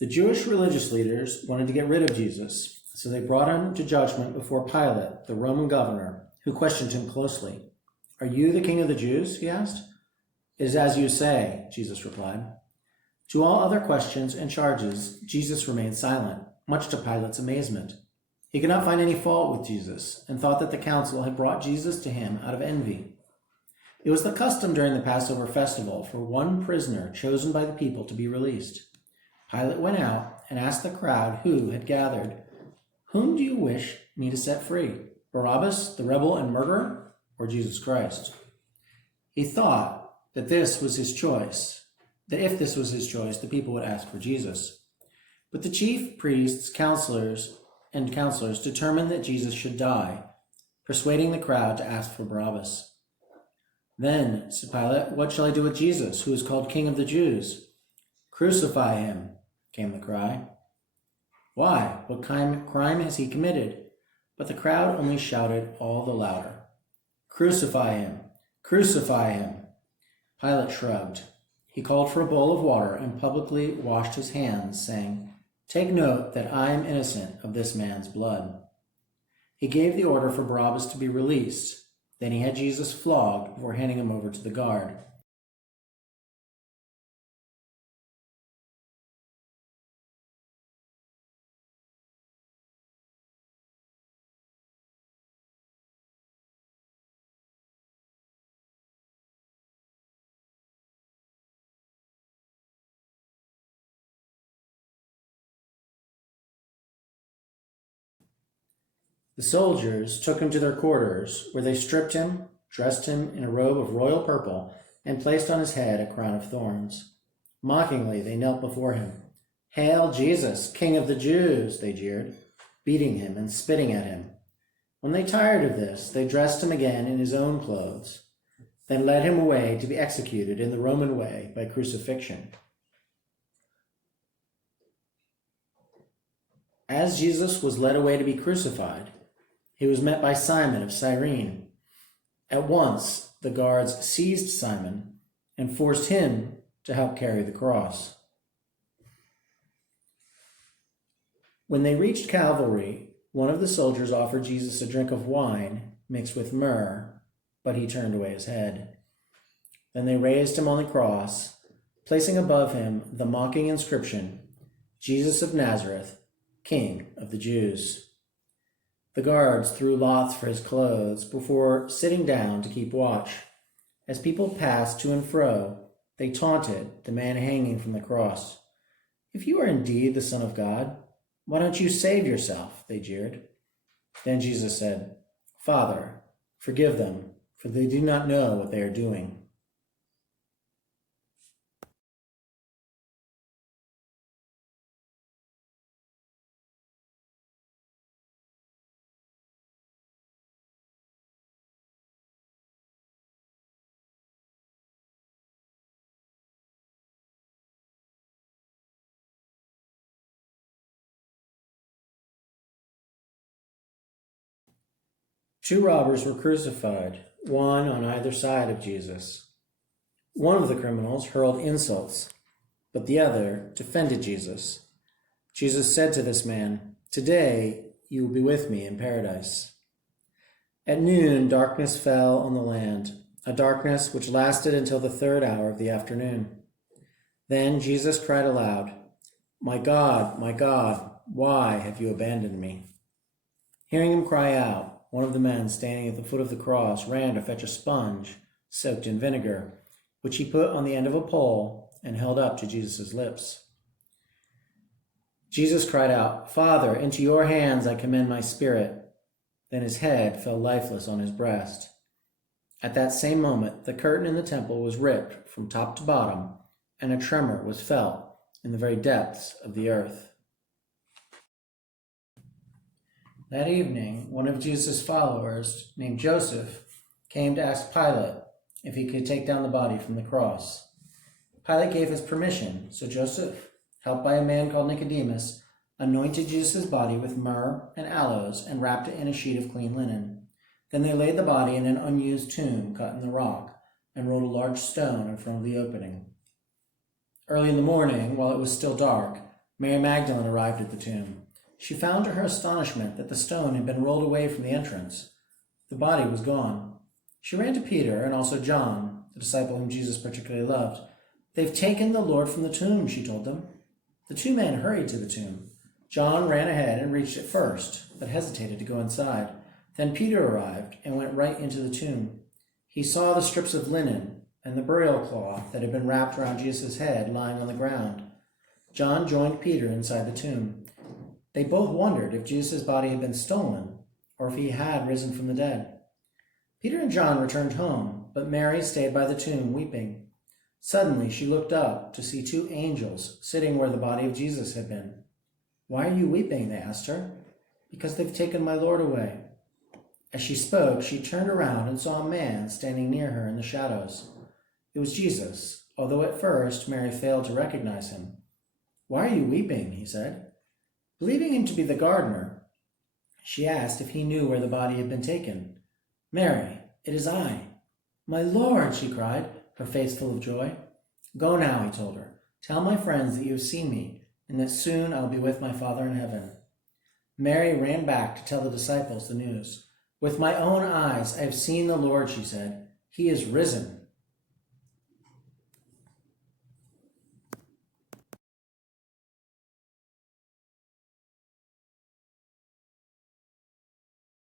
The Jewish religious leaders wanted to get rid of Jesus, so they brought him to judgment before Pilate, the Roman governor, who questioned him closely. "Are you the king of the Jews?" he asked. "It is as you say," Jesus replied. To all other questions and charges, Jesus remained silent, much to Pilate's amazement. He could not find any fault with Jesus and thought that the council had brought Jesus to him out of envy. It was the custom during the Passover festival for one prisoner chosen by the people to be released. Pilate went out and asked the crowd who had gathered, "Whom do you wish me to set free? Barabbas, the rebel and murderer, or Jesus Christ?" He thought that this was his choice, that if this was his choice, the people would ask for Jesus. But the chief priests, counselors determined that Jesus should die, persuading the crowd to ask for Barabbas. "Then," said Pilate, "what shall I do with Jesus, who is called King of the Jews?" "Crucify him," came the cry. "Why? What crime has he committed?" But the crowd only shouted all the louder, "Crucify him! Crucify him!" Pilate shrugged. He called for a bowl of water and publicly washed his hands, saying, "Take note that I am innocent of this man's blood." He gave the order for Barabbas to be released. Then he had Jesus flogged before handing him over to the guard. The soldiers took him to their quarters, where they stripped him, dressed him in a robe of royal purple, and placed on his head a crown of thorns. Mockingly, they knelt before him. "Hail Jesus, King of the Jews!" they jeered, beating him and spitting at him. When they tired of this, they dressed him again in his own clothes, then led him away to be executed in the Roman way by crucifixion. As Jesus was led away to be crucified, he was met by Simon of Cyrene. At once, the guards seized Simon and forced him to help carry the cross. When they reached Calvary, one of the soldiers offered Jesus a drink of wine mixed with myrrh, but he turned away his head. Then they raised him on the cross, placing above him the mocking inscription, "Jesus of Nazareth, King of the Jews." The guards threw lots for his clothes before sitting down to keep watch. As people passed to and fro, they taunted the man hanging from the cross. "If you are indeed the Son of God, why don't you save yourself?" they jeered. Then Jesus said, "Father, forgive them, for they do not know what they are doing." Two robbers were crucified, one on either side of Jesus. One of the criminals hurled insults, but the other defended Jesus. Jesus said to this man, "Today you will be with me in paradise." At noon, darkness fell on the land, a darkness which lasted until the third hour of the afternoon. Then Jesus cried aloud, my God, why have you abandoned me?" Hearing him cry out, one of the men standing at the foot of the cross ran to fetch a sponge soaked in vinegar, which he put on the end of a pole and held up to Jesus' lips. Jesus cried out, "Father, into your hands I commend my spirit." Then his head fell lifeless on his breast. At that same moment, the curtain in the temple was ripped from top to bottom, and a tremor was felt in the very depths of the earth. That evening, one of Jesus' followers, named Joseph, came to ask Pilate if he could take down the body from the cross. Pilate gave his permission, so Joseph, helped by a man called Nicodemus, anointed Jesus' body with myrrh and aloes and wrapped it in a sheet of clean linen. Then they laid the body in an unused tomb cut in the rock and rolled a large stone in front of the opening. Early in the morning, while it was still dark, Mary Magdalene arrived at the tomb. She found to her astonishment that the stone had been rolled away from the entrance. The body was gone. She ran to Peter and also John, the disciple whom Jesus particularly loved. "They've taken the Lord from the tomb," she told them. The two men hurried to the tomb. John ran ahead and reached it first, but hesitated to go inside. Then Peter arrived and went right into the tomb. He saw the strips of linen and the burial cloth that had been wrapped around Jesus' head lying on the ground. John joined Peter inside the tomb. They both wondered if Jesus' body had been stolen or if he had risen from the dead. Peter and John returned home, but Mary stayed by the tomb weeping. Suddenly she looked up to see two angels sitting where the body of Jesus had been. "Why are you weeping?" they asked her. "Because they've taken my Lord away." As she spoke, she turned around and saw a man standing near her in the shadows. It was Jesus, although at first Mary failed to recognize him. "Why are you weeping?" he said. Believing him to be the gardener, she asked if he knew where the body had been taken. "Mary, it is I." "My Lord," she cried, her face full of joy. "Go now," he told her. "Tell my friends that you have seen me, and that soon I will be with my Father in heaven." Mary ran back to tell the disciples the news. "With my own eyes I have seen the Lord," she said. "He is risen,